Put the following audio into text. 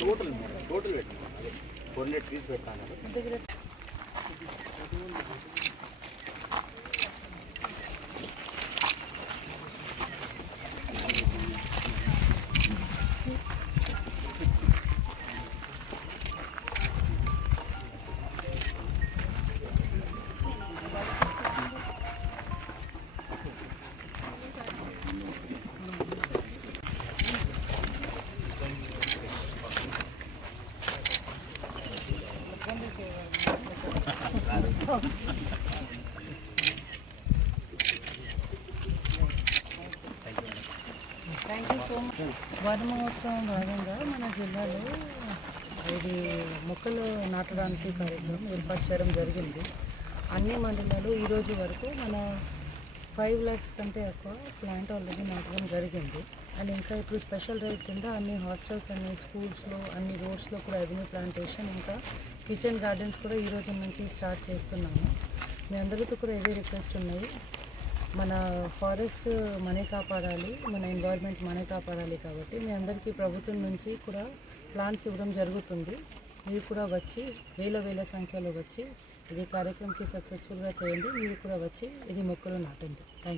Total పెట్టాను 400 trees పెడతాను. వన మహోత్సవం భాగంగా మన జిల్లాలో ఇది మొక్కలు నాటడానికి కార్యక్రమం ఏర్పాటు చేయడం జరిగింది. అన్ని మండలాలు ఈరోజు వరకు మన 5 lakhs కంటే ఎక్కువ ప్లాంట్ ఆల్రెడీ నాటడం జరిగింది. అండ్ ఇంకా ఇప్పుడు స్పెషల్ డ్రైవ్ కింద అన్ని హాస్టల్స్, అన్ని స్కూల్స్లో, అన్ని రోడ్స్లో కూడా ఎవెన్యూ ప్లాంటేషన్, ఇంకా కిచెన్ గార్డెన్స్ కూడా ఈ రోజు నుంచి స్టార్ట్ చేస్తున్నాము. మీ అందరితో కూడా ఇదే రిక్వెస్ట్ ఉన్నాయి, మన ఫారెస్ట్ మనే కాపాడాలి, మన ఎన్వైర్న్మెంట్ మనే కాపాడాలి. కాబట్టి మీ అందరికీ ప్రభుత్వం నుంచి కూడా ప్లాంట్స్ ఇవ్వడం జరుగుతుంది. మీరు కూడా వచ్చి వేల సంఖ్యలో వచ్చి ఇది కార్యక్రమంకి సక్సెస్ఫుల్గా చేయండి. మీరు కూడా వచ్చి ఇది మొక్కలు నాటండి. Thank you.